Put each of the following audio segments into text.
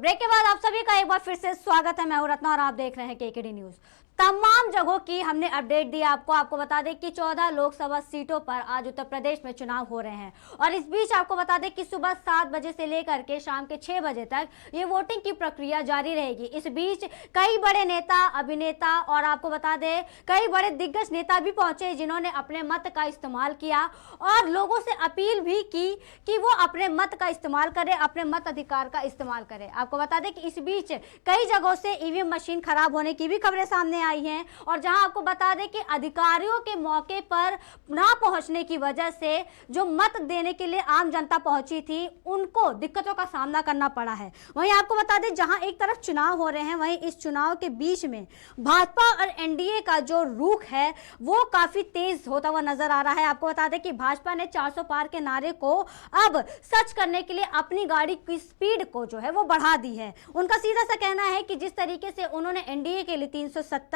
Break के बाद आप सभी का एक बार फिर से स्वागत है। मैं हूं रत्ना और आप देख रहे हैं केकेडी न्यूज। तमाम जगहों की हमने अपडेट दी आपको बता दें कि 14 लोकसभा सीटों पर आज उत्तर प्रदेश में चुनाव हो रहे हैं और इस बीच आपको बता दें कि सुबह 7 बजे से लेकर के शाम के 6 बजे तक ये वोटिंग की प्रक्रिया जारी रहेगी। इस बीच कई बड़े नेता, अभिनेता और आपको बता दें कई बड़े दिग्गज नेता भी पहुंचे जिन्होंने अपने मत का इस्तेमाल किया और लोगों से अपील भी की कि वो अपने मत का इस्तेमाल करें, अपने मत अधिकार का इस्तेमाल करें। आपको बता दें कि इस बीच कई जगहों से ईवीएम मशीन खराब होने की भी खबरें सामने आई हैं और जहां आपको बता दें कि अधिकारियों के मौके पर ना पहुंचने की वजह से जो मत देने के लिए आम जनता पहुंची थी उनको दिक्कतों का सामना करना पड़ा है। वहीं आपको बता दें जहां एक तरफ चुनाव हो रहे हैं वहीं इस चुनाव के बीच में भाजपा और एनडीए का जो रुख है वो काफी तेज होता हुआ नजर आ रहा है। आपको बता दें कि भाजपा ने 400 पार के नारे को अब सच करने के लिए अपनी गाड़ी की स्पीड को जो है वो बढ़ा दी है। उनका सीधा सा कहना है कि जिस तरीके से उन्होंने एनडीए के लिए 370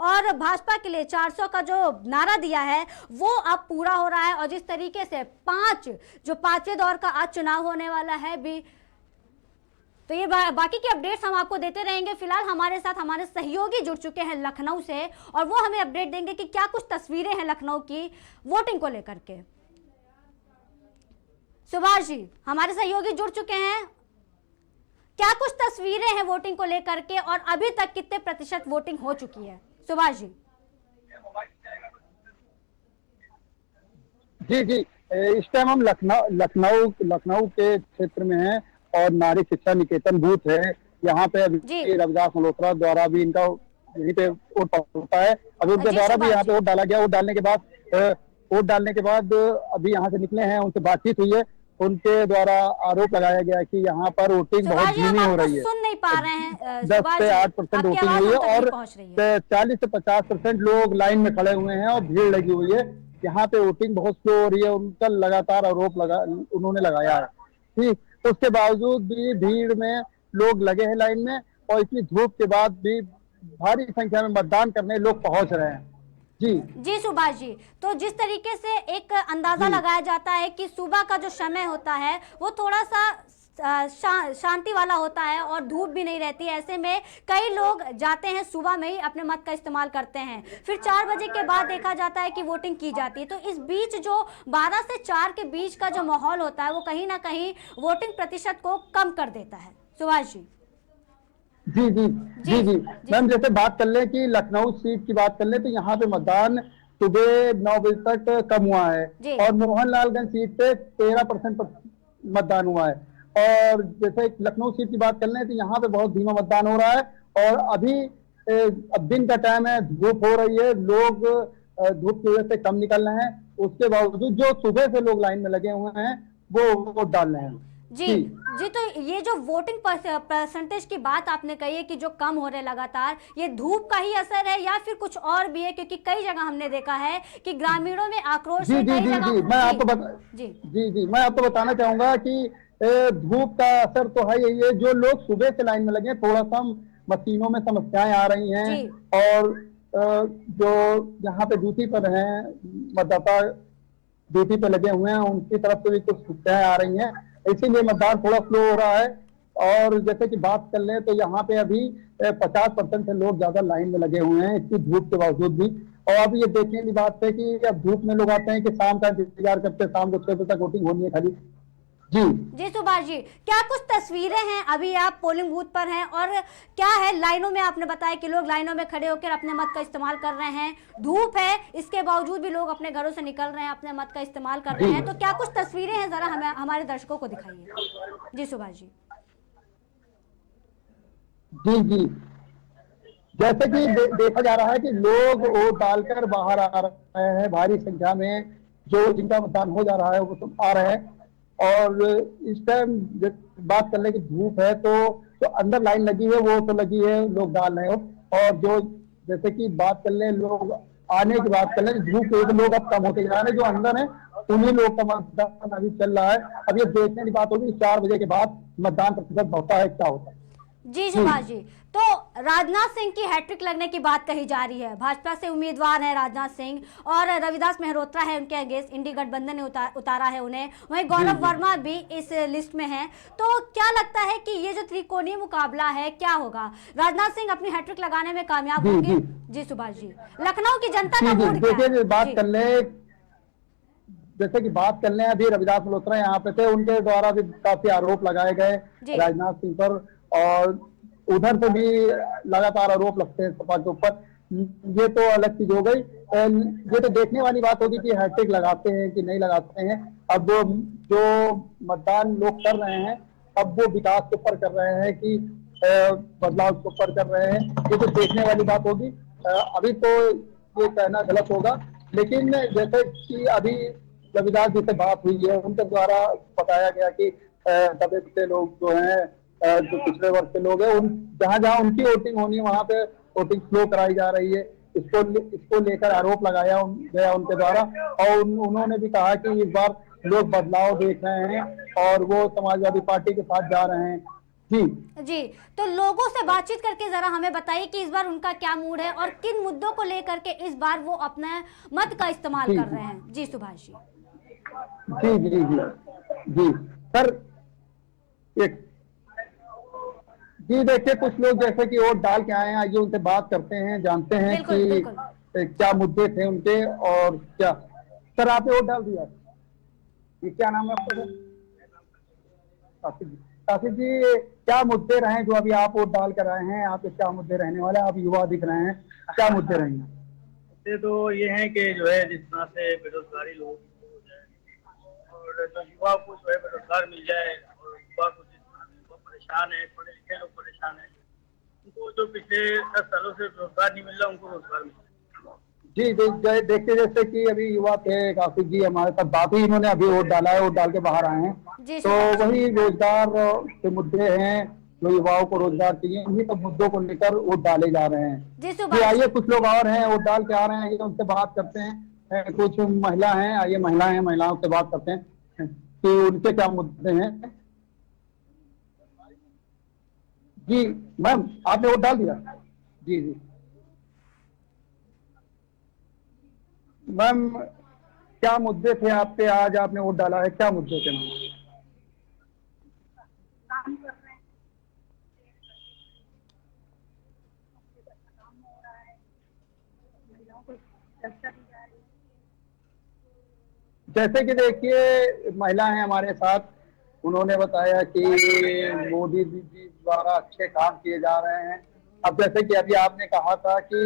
और भाजपा के लिए 400 का जो नारा दिया है वो अब पूरा हो रहा है और जिस तरीके से पांचवें दौर का आज चुनाव होने वाला है भी, तो ये बाकी की अपडेट्स हम आपको देते रहेंगे। फिलहाल हमारे साथ हमारे सहयोगी जुड़ चुके हैं लखनऊ से और वो हमें अपडेट देंगे कि क्या कुछ तस्वीरें हैं लखनऊ की वोटिंग को लेकर के। सुभाष जी हमारे सहयोगी जुड़ चुके हैं, क्या कुछ तस्वीरें हैं वोटिंग को लेकर के और अभी तक कितने प्रतिशत वोटिंग हो चुकी है? सुभाष जी। जी जी, इस टाइम हम लखनऊ के क्षेत्र में हैं और नारी शिक्षा निकेतन बूथ है। यहाँ पे अभी रविदास मल्होत्रा द्वारा भी इनका यहीं पे वोट होता है। अभी उनके द्वारा भी यहाँ पे वोट डाला गया। वोट डालने के बाद अभी यहाँ से निकले हैं, उनसे बातचीत हुई है। उनके द्वारा आरोप लगाया गया कि यहाँ पर वोटिंग बहुत धीमी हो रही है। सुन नहीं पा रहे हैं। 10 से 8% वोटिंग हुई है और 40 से 50% लोग लाइन में खड़े हुए हैं और भीड़ लगी हुई है। यहाँ पे वोटिंग बहुत स्लो हो रही है, उनका लगातार आरोप उन्होंने लगाया है। ठीक, उसके बावजूद भी भीड़ में लोग लगे हैं लाइन में और इतनी धूप के बाद भी भारी संख्या में मतदान करने लोग पहुंच रहे हैं। जी सुभाष जी, तो जिस तरीके से एक अंदाजा लगाया जाता है कि सुबह का जो समय होता है वो थोड़ा सा शांति वाला होता है और धूप भी नहीं रहती है, ऐसे में कई लोग जाते हैं सुबह में ही अपने मत का इस्तेमाल करते हैं, फिर 4 बजे के बाद देखा जाता है कि वोटिंग की जाती है। तो इस बीच जो 12 से 4 के बीच का जो माहौल होता है वो कहीं ना कहीं वोटिंग प्रतिशत को कम कर देता है। सुभाष जी। जी जी जी जी मैम, जैसे बात कर लें कि लखनऊ सीट की बात कर लें तो यहाँ पे मतदान सुबह 9 बजे तक कम हुआ है और मोहनलालगंज सीट पे 13% मतदान हुआ है। और जैसे लखनऊ सीट की बात कर लें तो यहाँ पे बहुत धीमा मतदान हो रहा है और अभी अब दिन का टाइम है, धूप हो रही है, लोग धूप की वजह से कम निकल रहे हैं। उसके बावजूद जो सुबह से लोग लाइन में लगे हुए हैं वो वोट डाल रहे हैं। जी, तो ये जो वोटिंग परसेंटेज की बात आपने कही है कि जो कम हो रहे लगातार, ये धूप का ही असर है या फिर कुछ और भी है? क्योंकि कई जगह हमने देखा है कि ग्रामीणों में आक्रोश है। मैं आपको बताना चाहूंगा कि धूप का असर तो है यही है। जो लोग सुबह से लाइन में लगे, थोड़ा सा मशीनों में समस्याएं आ रही हैं और जो यहाँ पे ड्यूटी पर हैं, मतदाता ड्यूटी पे लगे हुए हैं, उनकी तरफ से भी कुछ समस्याएं आ रही हैं, इसीलिए मतदान थोड़ा स्लो हो रहा है। और जैसे कि बात कर लें तो यहाँ पे अभी 50% से लोग ज्यादा लाइन में लगे हुए हैं इतनी धूप के बावजूद भी। और अभी ये देखने की बात है कि अब धूप में लोग आते हैं कि शाम का इंतजार करते हैं, शाम को 6 बजे तक वोटिंग होनी है खाली। जी सुभाष जी, क्या कुछ तस्वीरें हैं? अभी आप पोलिंग बूथ पर हैं और क्या है लाइनों में, आपने बताया कि लोग लाइनों में खड़े होकर अपने मत का इस्तेमाल कर रहे हैं, धूप है इसके बावजूद भी लोग अपने घरों से निकल रहे हैं, अपने मत का इस्तेमाल कर रहे हैं, तो क्या कुछ तस्वीरें हैं जरा हमारे दर्शकों को दिखाइए। जी सुभाष जी। जी, जैसे कि देखा जा रहा है कि लोग वोट डालकर बाहर आ रहे हैं, भारी संख्या में जो जिनका मतदान हो जा रहा है वो सब आ रहे हैं। और इस टाइम बात करने की धूप है तो जो अंदर लाइन लगी है वो तो लगी है, लोग डाल रहे हो। और जो जैसे कि बात कर ले, लोग आने की बात कर ले, धूप के लोग अब कम होते जा रहे हैं, जो अंदर है उन्हीं लोग का मतदान अभी चल रहा है। अब ये देखने की बात होगी 4 बजे के बाद मतदान प्रतिशत बढ़ता है क्या होता है। जी सुभाष जी, तो राजनाथ सिंह की हैट्रिक लगने की बात कही जा रही है। भाजपा से उम्मीदवार है राजनाथ सिंह और रविदास मेहरोत्रा है उनके अगेंस्ट, इंडी गठबंधन ने उतारा है उन्हें। वहीं गौरव वर्मा भी इस लिस्ट में है। तो क्या लगता है कि ये जो त्रिकोणीय मुकाबला है क्या होगा? राजनाथ सिंह अपनी हैट्रिक लगाने में कामयाब होंगे? जी सुभाष जी, लखनऊ की जनता का मूड क्या है? देखिए बात कर ले, जैसे कि बात कर लें, अभी रविदास मल्होत्रा यहाँ पे थे, उनके द्वारा भी काफी आरोप लगाए गए राजनाथ सिंह पर, और उधर से भी लगातार आरोप लगते हैं सपा के ऊपर। ये तो अलग चीज हो गई। ये तो देखने वाली बात होगी कि हैट्रिक लगाते हैं कि नहीं लगाते हैं। अब जो मतदान लोग कर रहे हैं, अब वो विकास के ऊपर कर रहे हैं कि बदलाव के ऊपर कर रहे हैं, ये तो देखने वाली बात होगी। अभी तो ये कहना गलत होगा, लेकिन जैसे कि अभी रविदास जी से बात हुई है, उनके द्वारा बताया गया कि दबे कुचले लोग जो हैं, जो पिछड़े वर्ग के लोग हैं, उन जहां जहां उनकी वोटिंग होनी है वहां पे वोटिंग स्लो कराई जा रही है। इसको लेकर आरोप लगाया गया उनके द्वारा, और उन्होंने भी कहा कि इस बार लोग बदलाव देख रहे हैं और वो समाजवादी पार्टी के साथ जा रहे हैं। जी, तो लोगों से बातचीत करके जरा हमें बताइए कि इस बार उनका क्या मूड है और किन मुद्दों को लेकर के इस बार वो अपने मत का इस्तेमाल कर रहे हैं। जी सुभाष जी। जी जी जी जी सर, एक जी देखिए, कुछ लोग जैसे कि वोट डाल के आए हैं, आइए उनसे बात करते हैं, जानते हैं कि क्या मुद्दे थे उनके और क्या। सर आपने वोट डाल दिया? ये क्या नाम है आपका? काशिफ जी। काशिफ जी, क्या मुद्दे रहे जो अभी आप वोट डाल कर आए हैं? आपके क्या मुद्दे रहने वाले? आप युवा दिख रहे हैं, क्या मुद्दे रहेंगे? मुद्दे तो ये हैं कि जो है जिस तरह से बेरोजगारी लोगों की हो जाए और जो युवा को जो है बेरोजगार मिल जाए, और युवा को परेशान है, पढ़े लिखे लोग परेशान है, उनको जो पिछले 10 सालों से रोजगार नहीं मिल रहा, उनको रोजगार मिल रहा। जी देखिए, जैसे कि अभी युवा थे काशिफ जी, हमारे साथ बात हुई, इन्होंने अभी वोट डाला है, वोट डाल के बाहर आए हैं, तो वही रोजगार के मुद्दे हैं, जो युवाओं को रोजगार चाहिए, इन्हीं सब मुद्दों को लेकर वोट डाले जा रहे हैं। जी आइए, कुछ लोग और हैं वोट डाल के आ रहे हैं, आइए उनसे बात करते हैं। कुछ महिला हैं, आइए महिलाओं से बात करते हैं कि उनके क्या मुद्दे हैं। जी मैम, आपने वोट डाल दिया? जी जी मैम, क्या मुद्दे थे आपके? आज आपने वोट डाला है, क्या मुद्दे थे मैम? जैसे कि देखिए, महिला है हमारे साथ, उन्होंने बताया कि मोदी जी द्वारा अच्छे काम किए जा रहे हैं। अब जैसे कि अभी आपने कहा था कि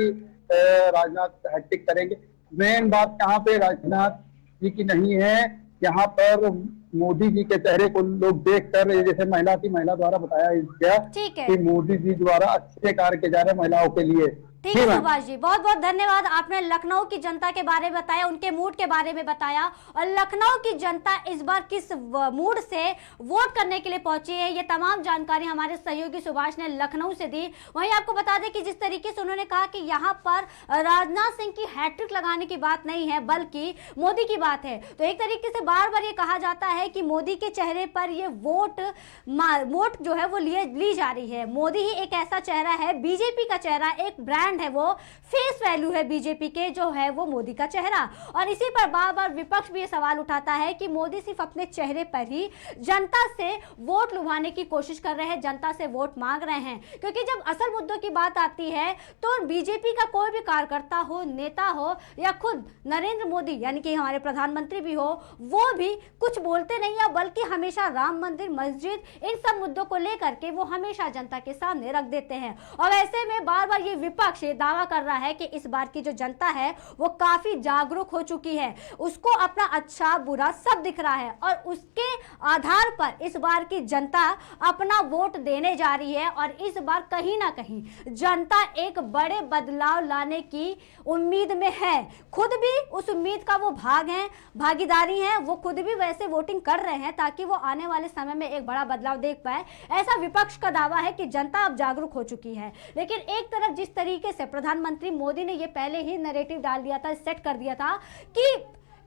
राजनाथ हैट्रिक करेंगे, मेन बात यहाँ पे राजनाथ जी की नहीं है, यहाँ पर मोदी जी के चेहरे को लोग देखकर, जैसे महिला द्वारा बताया गया कि मोदी जी द्वारा अच्छे कार्य किए जा रहे हैं महिलाओं के लिए। ठीक है सुभाष जी, बहुत बहुत धन्यवाद। आपने लखनऊ की जनता के बारे में बताया, उनके मूड के बारे में बताया, और लखनऊ की जनता इस बार किस मूड से वोट करने के लिए पहुंची है, ये तमाम जानकारी हमारे सहयोगी सुभाष ने लखनऊ से दी। वहीं आपको बता दें कि जिस तरीके से उन्होंने कहा कि यहाँ पर राजनाथ सिंह की हैट्रिक लगाने की बात नहीं है, बल्कि मोदी की बात है, तो एक तरीके से बार बार ये कहा जाता है कि मोदी के चेहरे पर ये वोट जो है वो ली जा रही है। मोदी ही एक ऐसा चेहरा है, बीजेपी का चेहरा, एक ब्रांड है, वो फेस वैल्यू है बीजेपी के, जो है वो मोदी का चेहरा। और इसी पर बार बार विपक्ष भी ये सवाल उठाता है कि मोदी सिर्फ अपने चेहरे पर ही जनता से वोट लुभाने की कोशिश कर रहे हैं, जनता से वोट मांग रहे हैं। क्योंकि जब असल मुद्दों की बात आती है तो बीजेपी का कोई भी कार्यकर्ता हो, नेता हो, या खुद नरेंद्र मोदी यानी कि हमारे प्रधानमंत्री भी हो, वो भी कुछ बोलते नहीं है, बल्कि हमेशा राम मंदिर, मस्जिद, इन सब मुद्दों को लेकर के वो हमेशा जनता के सामने रख देते हैं। और ऐसे में बार बार ये विपक्ष दावा कर रहा है कि इस बार की जो जनता है वो काफी जागरूक हो चुकी है, उसको अपना अच्छा बुरा सब दिख रहा है, और उसके आधार पर इस बार की जनता अपना वोट देने जा रही है। और इस बार कहीं ना कहीं जनता एक बड़े बदलाव लाने की उम्मीद में है, खुद भी उस उम्मीद का वो भागीदारी है, वो खुद भी वैसे वोटिंग कर रहे हैं ताकि वो आने वाले समय में एक बड़ा बदलाव देख पाए। ऐसा विपक्ष का दावा है कि जनता अब जागरूक हो चुकी है। लेकिन एक तरफ जिस तरीके से प्रधानमंत्री मोदी ने ये पहले ही नैरेटिव डाल दिया था, सेट कर दिया था कि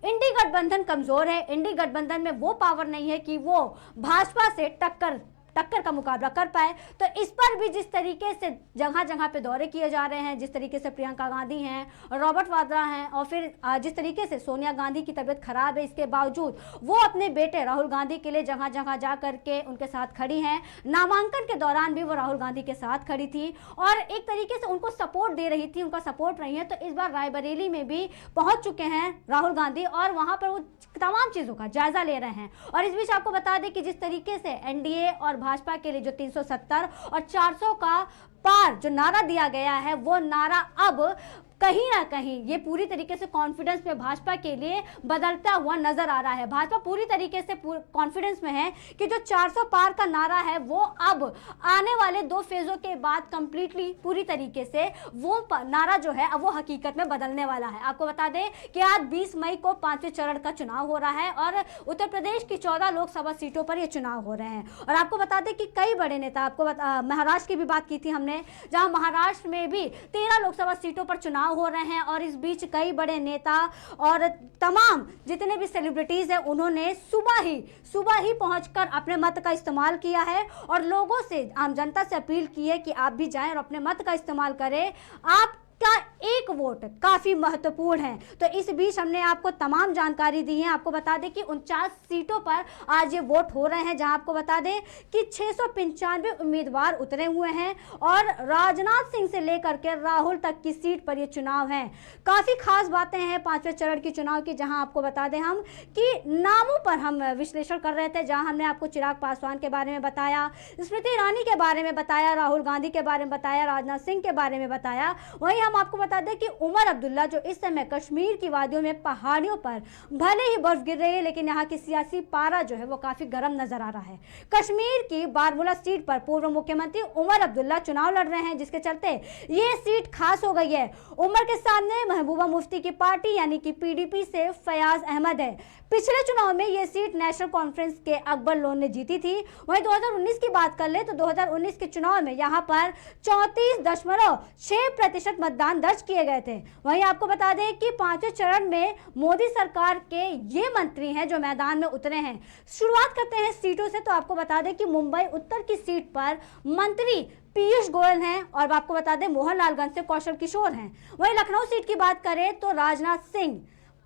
इंडी गठबंधन कमजोर है, इंडी गठबंधन में वो पावर नहीं है कि वो भाजपा से टक्कर टक्कर का मुकाबला कर पाए। तो इस पर भी जिस तरीके से जगह जगह पे दौरे किए जा रहे हैं, जिस तरीके से प्रियंका गांधी हैं, रॉबर्ट वाड्रा हैं, और फिर जिस तरीके से सोनिया गांधी की तबीयत खराब है, इसके बावजूद वो अपने बेटे राहुल गांधी के लिए जगह जगह जा करके उनके साथ खड़ी हैं। नामांकन के दौरान भी वो राहुल गांधी के साथ खड़ी थी और एक तरीके से उनको सपोर्ट दे रही थी, उनका सपोर्ट रही है। तो इस बार रायबरेली में भी पहुंच चुके हैं राहुल गांधी और वहां पर वो तमाम चीजों का जायजा ले रहे हैं। और इस बीच आपको बता दें कि जिस तरीके से एनडीए और भाजपा के लिए जो 370 और 400 का पार जो नारा दिया गया है, वो नारा अब कहीं ना कहीं ये पूरी तरीके से कॉन्फिडेंस में भाजपा के लिए बदलता हुआ नजर आ रहा है। भाजपा पूरी तरीके से कॉन्फिडेंस में है कि जो 400 पार का नारा है वो अब आने वाले 2 फेजों के बाद कंप्लीटली पूरी तरीके से वो नारा जो है अब वो हकीकत में बदलने वाला है। आपको बता दें कि आज 20 मई को 5वें चरण का चुनाव हो रहा है और उत्तर प्रदेश की 14 लोकसभा सीटों पर ये चुनाव हो रहे हैं। और आपको बता दें कि कई बड़े नेता, आपको महाराष्ट्र की भी बात की थी हमने, जहां महाराष्ट्र में भी 13 लोकसभा सीटों पर चुनाव हो रहे हैं और इस बीच कई बड़े नेता और तमाम जितने भी सेलिब्रिटीज हैं उन्होंने सुबह ही पहुंचकर अपने मत का इस्तेमाल किया है और लोगों से, आम जनता से अपील की है कि आप भी जाएं और अपने मत का इस्तेमाल करें। आप का एक वोट काफी महत्वपूर्ण है। तो इस बीच हमने आपको तमाम जानकारी दी है। आपको बता दें कि 49 सीटों पर आज ये वोट हो रहे हैं, जहां आपको बता दें कि 695 उम्मीदवार उतरे हुए हैं और राजनाथ सिंह से लेकर के राहुल तक की सीट पर ये चुनाव है। काफी खास बातें हैं 5वें चरण की चुनाव की, जहां आपको बता दें हम कि नामों पर हम विश्लेषण कर रहे थे, जहां हमने आपको चिराग पासवान के बारे में बताया, स्मृति ईरानी के बारे में बताया, राहुल गांधी के बारे में बताया, राजनाथ सिंह के बारे में बताया। वहीं हम आपको बता दें कि उमर अब्दुल्ला जो इस समय कश्मीर की वादियों में पहाड़ियों पर भले ही बर्फ गिर रही है, लेकिन यहाँ की सियासी पारा जो है वो काफी गर्म नजर आ रहा है। कश्मीर की बारामूला सीट पर पूर्व मुख्यमंत्री उमर अब्दुल्ला चुनाव लड़ रहे हैं, जिसके चलते ये सीट खास हो गई है। उमर के सामने महबूबा मुफ्ती की पार्टी यानी कि पीडीपी से फयाज अहमद है। पिछले चुनाव में यह सीट नेशनल कॉन्फ्रेंस के अकबर लोन ने जीती थी। वहीं 2019 की बात कर ले तो 2019 के चुनाव में यहां पर 34.6% मतदान दर्ज किए गए थे। वहीं आपको बता दें कि 5वें चरण में मोदी सरकार के ये मंत्री हैं जो मैदान में उतरे हैं। शुरुआत करते हैं सीटों से, तो आपको बता दें कि मुंबई उत्तर की सीट पर मंत्री पीयूष गोयल हैं और आपको बता दें मोहनलालगंज से कौशल किशोर हैं। वहीं लखनऊ सीट की बात करें तो राजनाथ सिंह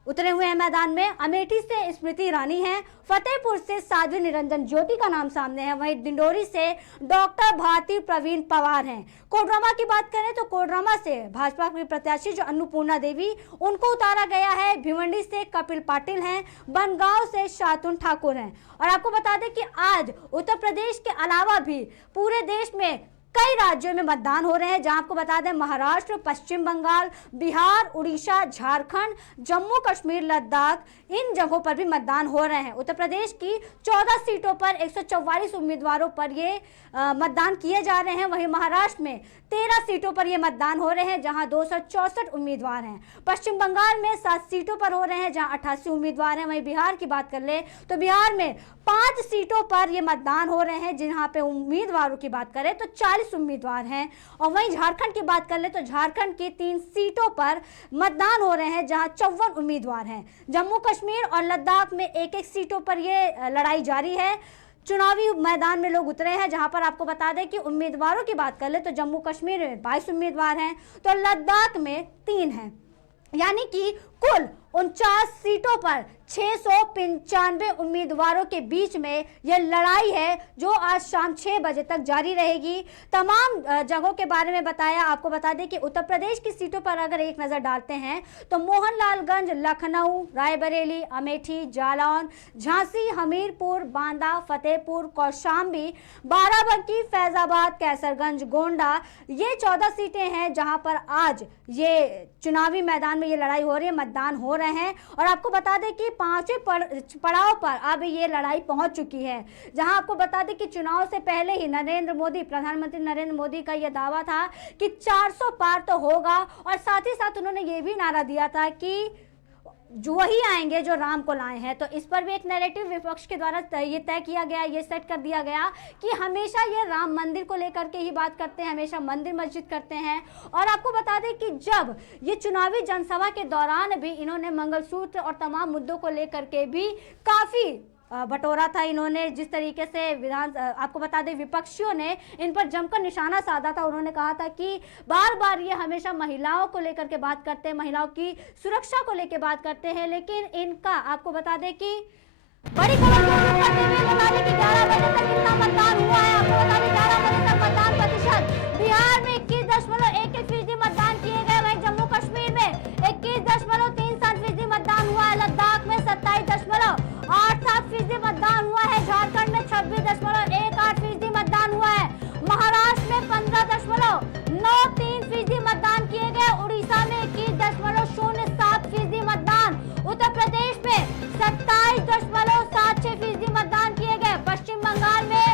उतरे हुए हैं मैदान में, अमेठी से स्मृति ईरानी हैं, फतेहपुर से साध्वी निरंजन ज्योति का नाम सामने है, वहीं डिंडोरी से डॉक्टर भारती प्रवीण पवार हैं। कोडरमा की बात करें तो कोडरमा से भाजपा की प्रत्याशी जो अन्नपूर्णा देवी, उनको उतारा गया है। भिवंडी से कपिल पाटिल हैं, बनगांव से शातुन ठाकुर हैं। और आपको बता दें कि आज उत्तर प्रदेश के अलावा भी पूरे देश में कई राज्यों में मतदान हो रहे हैं, जहां आपको बता दें महाराष्ट्र, पश्चिम बंगाल, बिहार, उड़ीसा, झारखंड, जम्मू कश्मीर, लद्दाख, इन जगहों पर भी मतदान हो रहे हैं। उत्तर प्रदेश की 14 सीटों पर 144 उम्मीदवारों पर ये मतदान किए जा रहे हैं। वहीं महाराष्ट्र में 13 सीटों पर ये मतदान हो रहे हैं, जहां 264 उम्मीदवार हैं। पश्चिम बंगाल में 7 सीटों पर हो रहे हैं, जहां 88 उम्मीदवार हैं। वहीं बिहार की बात कर ले तो बिहार में 5 सीटों पर ये मतदान हो रहे हैं, जहां पे उम्मीदवारों की बात करें तो 40 उम्मीदवार हैं। और वहीं झारखंड की बात कर ले तो झारखंड की 3 सीटों पर मतदान हो रहे हैं, जहां 54 उम्मीदवार हैं। जम्मू कश्मीर और लद्दाख में 1-1 सीटों पर ये लड़ाई जारी है। चुनावी मैदान में लोग उतरे हैं, जहां पर आपको बता दें कि उम्मीदवारों की बात कर ले तो जम्मू कश्मीर में 22 उम्मीदवार हैं, तो लद्दाख में 3 हैं, यानी कि कुल 49 सीटों पर 695 उम्मीदवारों के बीच में यह लड़ाई है, जो आज शाम 6 बजे तक जारी रहेगी। तमाम जगहों के बारे में बताया। आपको बता दें कि उत्तर प्रदेश की सीटों पर अगर एक नज़र डालते हैं तो मोहनलालगंज, लखनऊ, रायबरेली, अमेठी, जालौन, झांसी, हमीरपुर, बांदा, फतेहपुर, कौशाम्बी, बाराबंकी, फैजाबाद, कैसरगंज, गोंडा, ये 14 सीटें हैं जहां पर आज ये चुनावी मैदान में ये लड़ाई हो रही है, मतदान हो रहे हैं। और आपको बता दें कि 5वें पड़ाव पर अब ये लड़ाई पहुंच चुकी है, जहां आपको बता दें कि चुनाव से पहले ही प्रधानमंत्री नरेंद्र मोदी का यह दावा था कि 400 पार तो होगा, और साथ ही साथ उन्होंने ये भी नारा दिया था कि जो वही आएंगे जो राम को लाए हैं। तो इस पर भी एक नैरेटिव विपक्ष के द्वारा ये तय किया गया, ये सेट कर दिया गया कि हमेशा ये राम मंदिर को लेकर के ही बात करते हैं, हमेशा मंदिर मस्जिद करते हैं। और आपको बता दें कि जब ये चुनावी जनसभा के दौरान भी इन्होंने मंगलसूत्र और तमाम मुद्दों को लेकर के भी काफ़ी बटोरा था। इन्होंने जिस तरीके से आपको बता दें विपक्षियों ने इन पर जमकर निशाना साधा था। उन्होंने कहा था कि बार बार ये हमेशा महिलाओं को लेकर के बात करते हैं, महिलाओं की सुरक्षा को लेकर बात करते हैं, लेकिन इनका आपको बता दें कि बड़ी खबर बता दें कि 11 बजे तक कितना मतदान हुआ है। आपको बता दें 11 बजे तक मतदान प्रतिशत बिहार में 21.11% मतदान किए गए, वहीं जम्मू कश्मीर में 21.37% मतदान हुआ है, लद्दाख में 27.87% मतदान हुआ है, झारखंड में 26.18% मतदान हुआ है, महाराष्ट्र में 15.93% मतदान किए गए, उड़ीसा में 21.07% मतदान, उत्तर प्रदेश में 27.76% मतदान किए गए, पश्चिम बंगाल में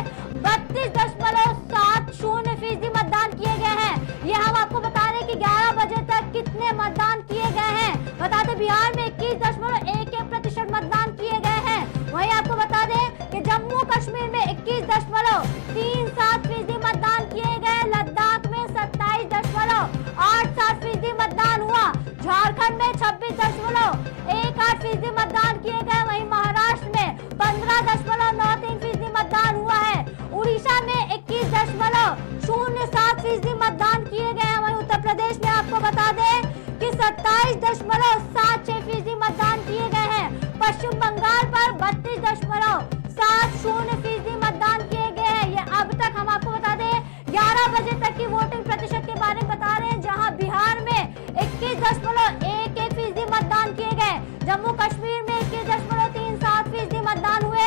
32.70% मतदान किए गए हैं। ये हम आपको बता रहे कि 11 बजे तक कितने मतदान किए गए हैं। बता दें बिहार में 21.11% मतदान किए गए हैं। वहीं आपको बता दें कि जम्मू कश्मीर में 21.37% मतदान किए गए, लद्दाख में 27.87% मतदान हुआ, झारखंड में 26.18% मतदान किए गए, वहीं महाराष्ट्र में 15.93% मतदान हुआ है, उड़ीसा में 21.07% मतदान किए गए हैं, वहीं उत्तर प्रदेश में आपको बता दें कि 27.76% मतदान किए गए हैं, पश्चिम बंगाल पर 32.70% मतदान किए गए हैं। ये अब तक हम आपको बता दें 11 बजे तक की वोटिंग प्रतिशत के बारे में बता रहे हैं, जहां बिहार में 21.11% मतदान किए गए, जम्मू कश्मीर में 21.37% मतदान हुए,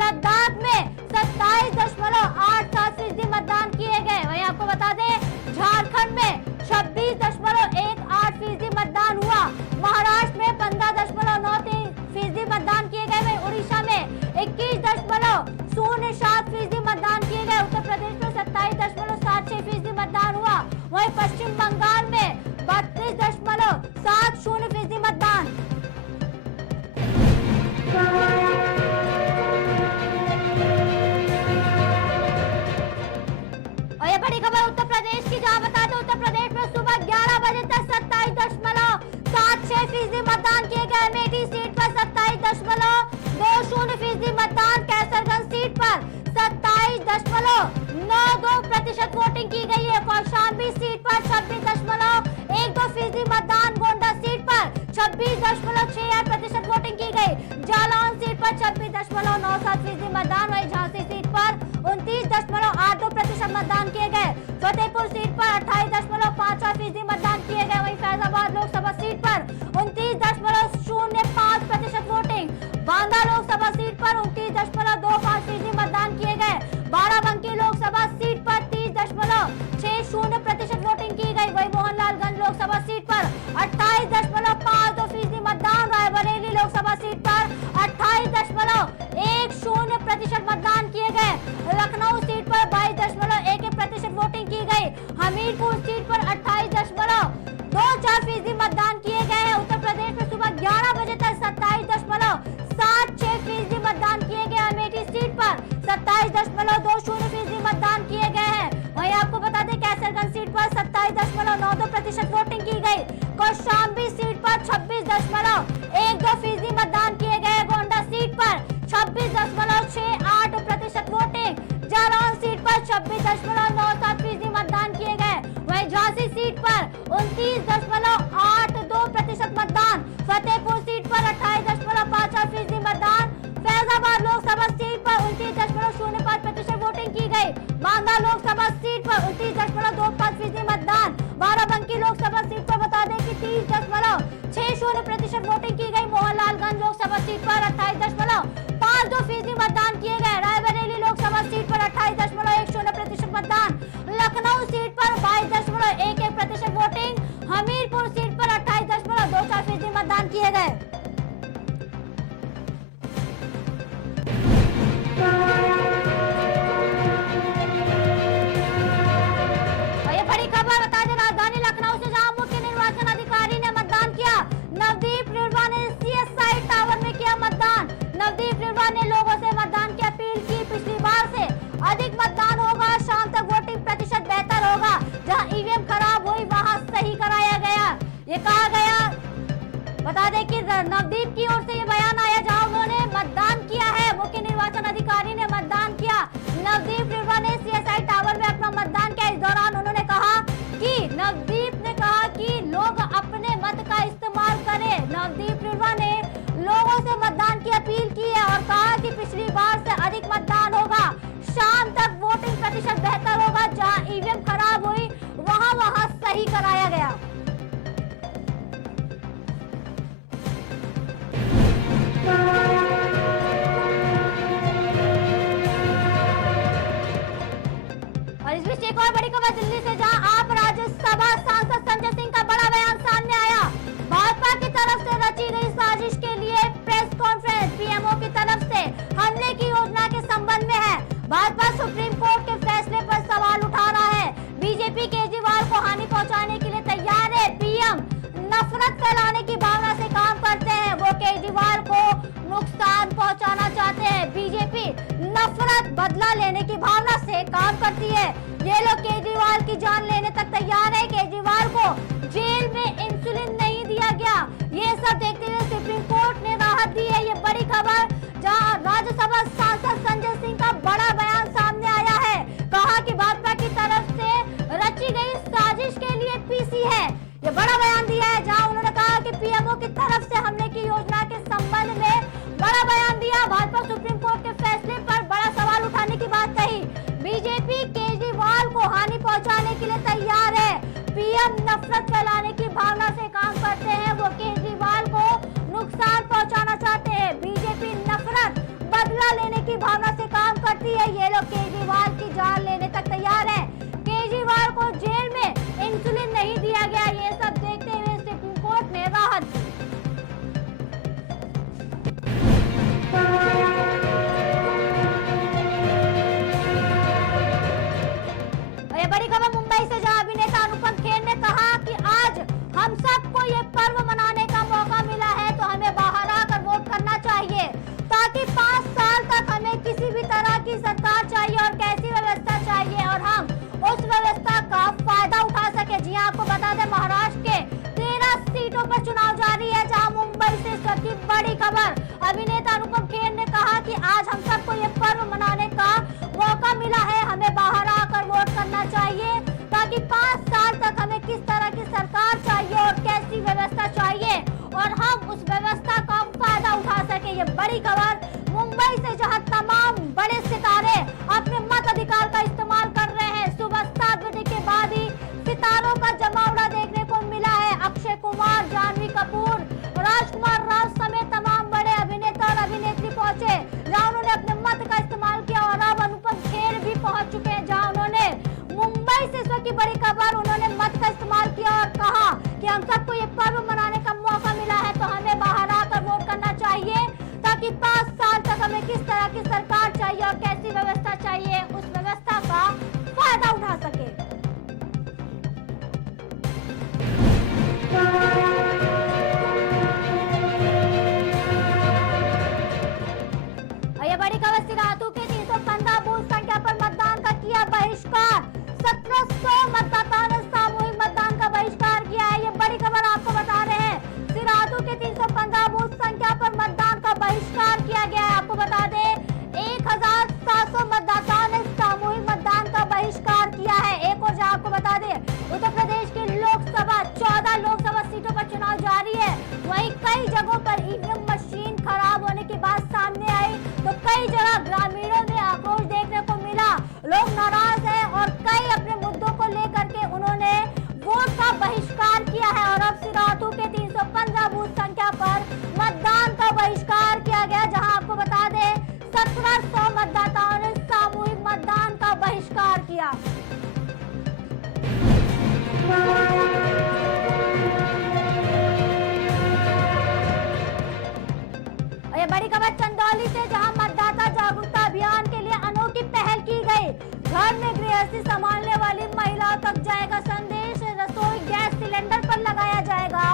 लद्दाख में 27.87% मतदान किए गए, वहीं आपको बता दें झारखंड में 26.18% मतदान हुआ, महाराष्ट्र में 15.93% मतदान किए गए, वहीं उड़ीसा में 21.07% मतदान किए गए, उत्तर प्रदेश में 27.76% मतदान हुआ, वहीं पश्चिम बंगाल में 32.70% मतदान। और ये बड़ी खबर उत्तर प्रदेश की, जहां बता दें उत्तर प्रदेश में सुबह 11 बजे तक 27.76% मतदान किए गए, अमेठी सीट पर 27.20% मतदान, कैसरगंज सीट पर 27.92% वोटिंग की गई है, कौशाम्बी सीट पर 26.12% मतदान, गोंडा सीट पर 26.68% वोटिंग की गई, जालौन सीट पर 26.97% मतदान, वही झांसी सीट पर 29.82% मतदान किए गए, फतेहपुर सीट पर 28.55% मतदान किए गए, वहीं फैजाबाद लोकसभा सीट पर 29.05% वोटिंग, बांदा लोकसभा सीट पर 29.25% मतदान किए गए, बाराबंकी लोकसभा सीट पर 30.60% वोटिंग की गई, वहीं मोहनलालगंज लोकसभा सीट पर 28.52% मतदान, रायबरेली लोकसभा सीट पर 28.10% मतदान किए गए, लखनऊ सीट पर 22.11% वोटिंग की गई, हमीरपुर कराया गया। और इस बीच एक और बड़ी खबर दिल्ली से, जहां आप राज्यसभा सांसद संजय सिंह का बड़ा बयान सामने आया। भाजपा की तरफ से रची गई साजिश के लिए प्रेस कॉन्फ्रेंस पीएमओ की तरफ से हमले की योजना के संबंध में है। भाजपा सुप्रीम कोर्ट के फैसले पर सवाल उठा रहा है। बीजेपी केजरीवाल को हानि पहुंचाने के लिए तैयार है। पीएम नफरत फैलाने की भावना से काम करते हैं, वो केजरीवाल को नुकसान पहुंचाना चाहते हैं। बीजेपी नफरत बदला लेने की भावना से काम करती है। ये लोग केजरीवाल की जान लेने तक तैयार है। केजरीवाल को जेल में इंसुलिन नहीं दिया गया। ये सब देखते हुए सुप्रीम कोर्ट ने राहत दी है। ये बड़ी खबर, जहां राज्यसभा सांसद संजय सिंह का बड़ा बयान सामने आया है। कहा कि भाजपा की तरफ से रची गई साजिश के लिए पीसी है। ये बड़ा बयान दिया है, जहां उन्होंने कहा कि पीएमओ की तरफ से हमले की योजना के संबंध में बड़ा बयान दिया। भाजपा सुप्रीम कोर्ट के फैसले पर बड़ा सवाल उठाने की बात कही। बीजेपी केजरीवाल को हानि पहुंचाने के लिए तैयार है। पीएम नफरत फैलाने की भावना से काम करते हैं, वो केजरीवाल को नुकसान पहुंचाना चाहते हैं। बीजेपी नफरत बदला लेने की भावना से काम करती है। ये लोग केजरीवाल की जान लेने तक तैयार है। केजरीवाल को जेल में इंसुलिन नहीं दिया गया। ये सब देखते हुए सुप्रीम कोर्ट ने राहत दी। ये बड़ी खबर मुंबई से, जहां अभिनेता अनुपम खेर ने कहा कि आज हम सबको ये पर्व मनाने का मौका मिला है, तो हमें बाहर आकर वोट करना चाहिए, ताकि 5 साल तक हमें किसी भी तरह की सरकार चाहिए और कैसी व्यवस्था चाहिए और हम उस व्यवस्था का फायदा उठा सके। जी आपको बता दें, महाराष्ट्र के 13 सीटों पर चुनाव जारी है, जहां मुंबई से इस वक्त की बड़ी खबर। अभिनेता अनुपम खेर ने कहा कि आज हम सबको ये पर्व मनाने का मौका मिला है, हमें बाहर आकर वोट करना चाहिए, ताकि 5 साल तक हमें किस तरह की सरकार चाहिए और कैसी व्यवस्था चाहिए और हम उस व्यवस्था का फायदा उठा सके। ये बड़ी खबर मुंबई से, जहां तमाम बड़े सितारे अपने मत अधिकार का इस्तेमाल कर रहे हैं। सुबह 7 बजे के बाद ही सितारों का जमावड़ा देखने को मिला है। अक्षय कुमार, जानवी कपूर, राजकुमार राव समेत तमाम बड़े अभिनेता और अभिनेत्री पहुंचे, जहां उन्होंने अपने मत का इस्तेमाल किया। और अब अनुपम खेर भी पहुंच चुके हैं, जहां उन्होंने मुंबई से इस वक्त की बड़ी खबर, उन्होंने मत का इस्तेमाल किया और कहा कि हम सबको ये पर्व मनाने का मौका मिला है, तो हमें बाहर आकर वोट करना चाहिए, ताकि 5 साल तक हमें किस तरह की सरकार चाहिए और कैसी व्यवस्था चाहिए, उस व्यवस्था का फायदा उठा सके। ये बड़ी खबर, सिराथू के 315 बूथ संख्या पर मतदान का किया बहिष्कार। 1700 मतदाताओं ने सामूहिक मतदान का बहिष्कार किया है। ये बड़ी खबर आपको बता रहे हैं, सिराथू के 315 बूथ संख्या पर मतदान का बहिष्कार किया गया है। आपको बता दें, 1700 मतदाताओं ने सामूहिक मतदान का बहिष्कार किया है। एक और जहां आपको बता दें, उत्तर प्रदेश की लोकसभा 14 लोकसभा सीटों पर चुनाव जारी है। वहीं कई जगहों पर ईवीएम मशीन खराब होने की बात सामने आई, तो कई जगह ग्रामीणों में आक्रोश देखने को मिला। लोग नाराज हैं और कई अपने मुद्दों को लेकर के उन्होंने वोट का बहिष्कार किया है। और अब सिराथू के 315 बूथ संख्या पर मतदान का बहिष्कार किया गया, जहां आपको बता दें 1700 मतदाताओं ने सामूहिक मतदान का बहिष्कार किया। और ये बड़ी खबर चंदौली से, जहां मतदाता जागरूकता अभियान के लिए अनोखी पहल की गई। घर में गृहस्थी संभालने वाली महिलाओं तक जाएगा संदेश। रसोई गैस सिलेंडर पर लगाया जाएगा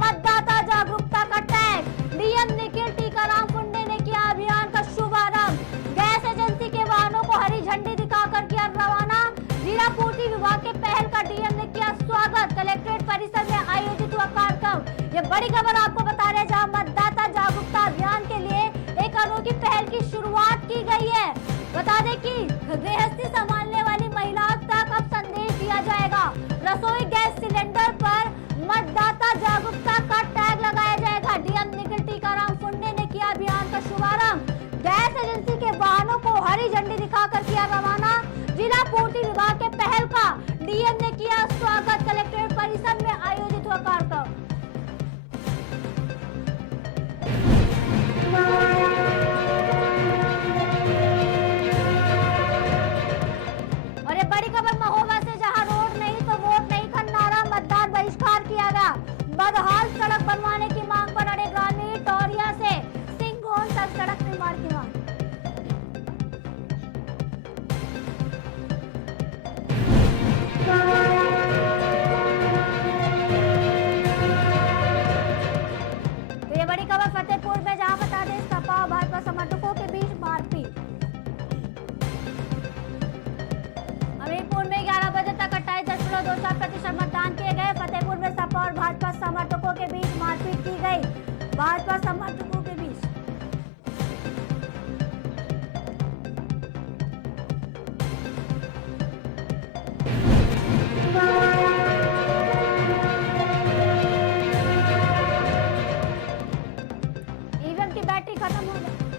मतदाता जागरूकता का टैग। डीएम निखिल टीकाराम कुंडे ने किया अभियान का शुभारंभ। गैस एजेंसी के वाहनों को हरी झंडी दिखाकर किया रवाना। जिला पूर्ति विभाग के पहल का डीएम ने किया स्वागत। कलेक्ट्रेट परिसर में आयोजित हुआ कार्यक्रम। ये बड़ी खबर आपको बता रहे हैं, जहां मतदाता जागरूकता अभियान के लिए एक अनोखी पहल की शुरुआत की गई है। बता दें कि गृहस्थी संभालने वाली महिलाओं तक अब संदेश दिया जाएगा। रसोई गैस सिलेंडर पर मतदाता जागरूकता का टैग लगाया जाएगा। डीएम निखिल टीकाराम कुंडे ने किया अभियान का शुभारंभ। गैस एजेंसी के वाहनों को हरी झंडी दिखाकर किया रवाना। जिला पूर्ति विभाग के पहल का डीएम ने किया स्वागत। कलेक्ट्रेट परिसर की बैटरी खत्म हो जाए।